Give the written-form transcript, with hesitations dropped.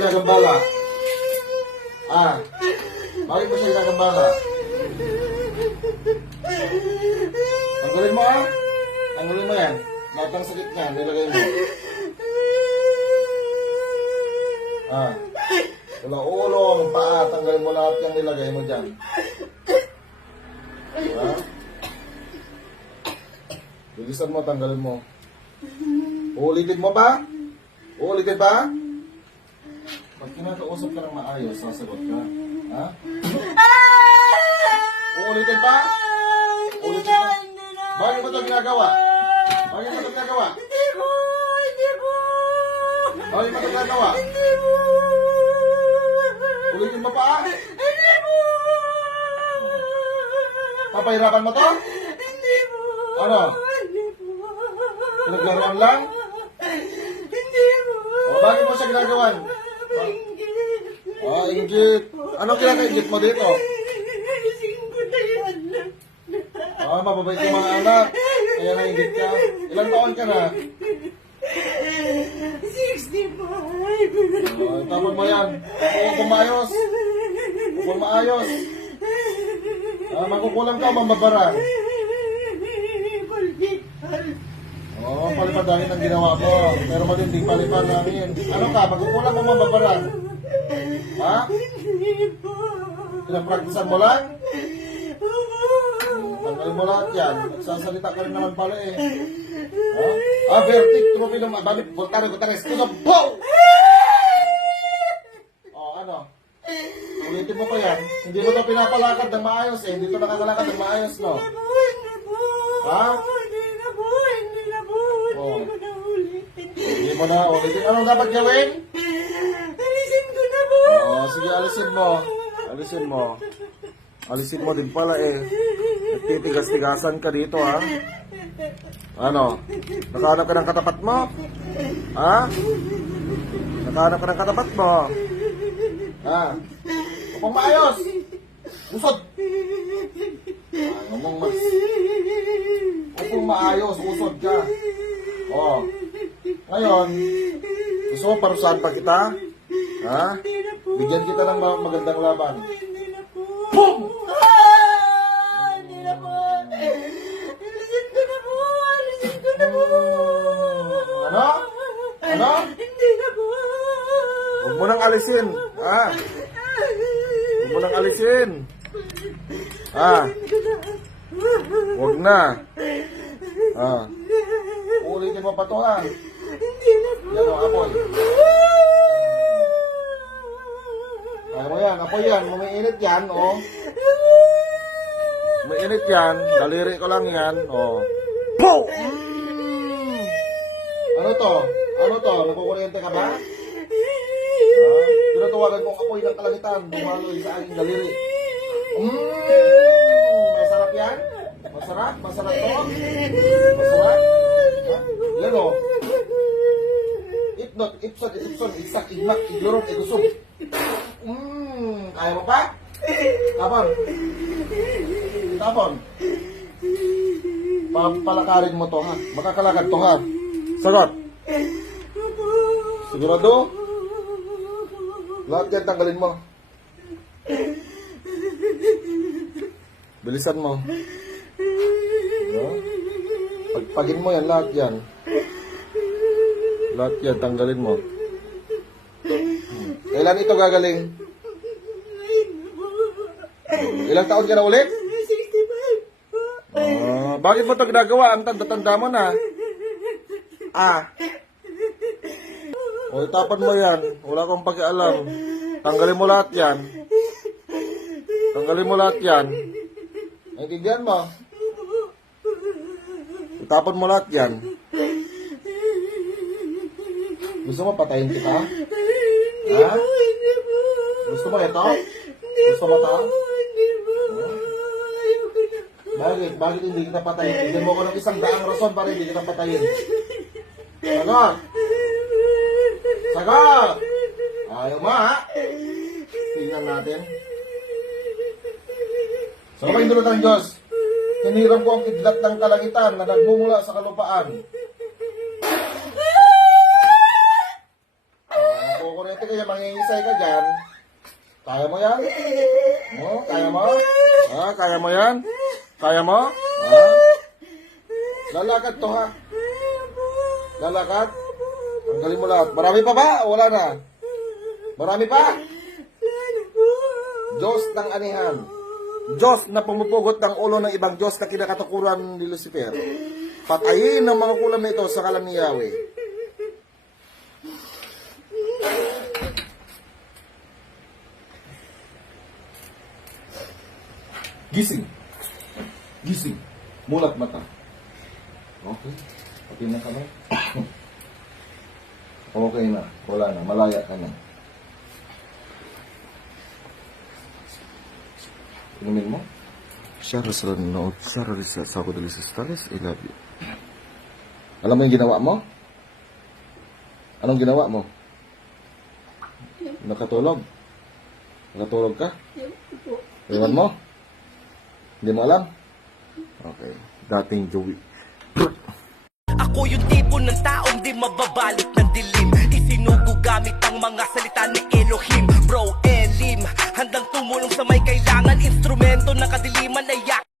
ginagambala? Ah, bakit mo siya ginagambala? Tanggalin mo ah. Tanggalin mo yan. Lahat ng sakit niya, nilagay mo. Ah. Wala ulo, ang paa, tanggalin mo lahat yung nilagay mo dyan. Ah. Bilisan mo, tanggalin mo. Uulitin mo ba? Uulitin ba? Pag kinakausap ka ng maayos, sasagot ka. Ha? Uulitin pa? Uulitin pa? Bakit mo ito ginagawa? Bakit mo ito ginagawa? Hindi po! Bakit mo ito ginagawa? Ulitin mo pa? Hindi po! Papahirapan mo to? Hindi po! Ano? Hindi po! Pinaglaruan lang? Hindi po! O, bakit mo siya ginagawan? Inggit! Ah, inggit. Anong kinakaingit mo dito? Gising ko na yan. Ah, mababait yung mga anak. Kaya nainggit ka. Ilang taon ka na? 65! Ah, tapon mo yan. Kung maayos. Kung maayos. Ah, makukulang ka o mamabara? Political! Oo, palipad dahil ang ginawa ko. Pero matinding palipad namin. Ano ka, makukulang o mamabara? Ha? Hindi po! Pinapraktisan mo lang? Tanggalin mo lahat yan. Nagsasalita ka rin naman pala eh. Ha? Ah, vertic. Tumapilong abamit. Voltare, Kuso, BOW! Oh, ano? Ulitin mo pa yan. Hindi mo ito pinapalakad ng maayos eh. Hindi ito nakakalakad ng maayos, no? Hindi po! Ha? Hindi na po! Hindi na po! Oh. Hindi ko na ulitin. Hindi mo na ulitin. Anong dapat gawin? Alisin ko na po! Oh, sige, alisin mo. Alisin mo. Alisin mo din pala eh. Nagtitigas-tigasan ka dito, ha? Ano? Nakahanap ka ng katapat mo? Ha? Nakahanap ka ng katapat mo? Ha? Upang maayos! Usod! Ano mong mas... Upang maayos, usod ka. Oh. Ngayon, gusto mo parusahan pa kita? Ha? Bigyan kita ng magandang laban. Hindi na po! Boom! Hindi na po! Alisin ko na po! Alisin ko na po! Ano? Ano? Hindi na po! Huwag mo nang alisin. Ha? Huwag mo nang alisin. Ha? Huwag na. Ha? Ulitin mo pa to, ha? Hindi na po! Yan o, apoy. Kaya mo yan, apoy yan. Umiinit yan, o. Umiinit yan. Daliri ko lang yan, o. Pow! Ano to? Ano to? Nakukuryente ka ba? Tinatawagan kong apoy ng kalangitan. Bumaloy sa aking daliri. Masarap yan? Masarap? Masarap to? Masarap? Ha? Yan o. Ipnot, ipson, itipson, iksak, igmak, iglurong, igusog. Kaya mo pa? Tapon. Tapon. Papalakarin mo to, ha? Makakalakad to, ha? Sagot. Sigurado? Lahat yan, tanggalin mo. Bilisan mo. No? Pagpagin mo yan, lahat yan. Lahat yan, tanggalin mo. Kailan ito gagaling? Ilang taon ka na ulit? 65 po! Bakit mo ito ginagawa? Ang tanda-tanda mo na. O, itapan mo yan. Wala akong pakialam. Tanggalin mo lahat yan. Tanggalin mo lahat yan. Naintindihan mo? Itapan mo lahat yan. Gusto mo patayin kita? Ha? Gusto mo ito? Gusto mo ito? Hindi po! Ayoko na! Bakit? Bakit hindi kita patayin? Bigyan mo ko ng 100 rason para hindi kita patayin. Sagot! Sagot! Ayaw mo, ha? Tingnan natin. Sa so, kapahindulot ng Diyos, hiniram ko ang kidlat ng kalangitan na nagmumula sa kalupaan. Nakukuryente Bakit kaya mangingisay ka dyan? Kaya mo yan? Oh, kaya mo? Ha? Kaya mo yan? Kaya mo? Ha? Lalakad to ha? Lalakad? Tanggalin mo lahat. Marami pa ba? O wala na? Marami pa? Diyos ng anihan. Diyos na pumupugot ng ulo ng ibang Diyos na kinakatukuran ni Lucifer. Patayin ng mga kulam na ito sa kalam ni Yahweh. Gising. Gising. Mulat mata. Okay. Pati na kamay. Okay na. Wala na. Malaya ka na. Inumin mo? Shara sa nood. Shara sa sago de lisas tales. I love you. Alam mo yung ginawa mo? Anong ginawa mo? Nakatulog? Nakatulog ka? Iwan mo? Hindi mo alam? Okay. Dating Joey. Ako yung tipo ng taong di mababalik ng dilim. Isinugo gamit ang mga salita ni Elohim.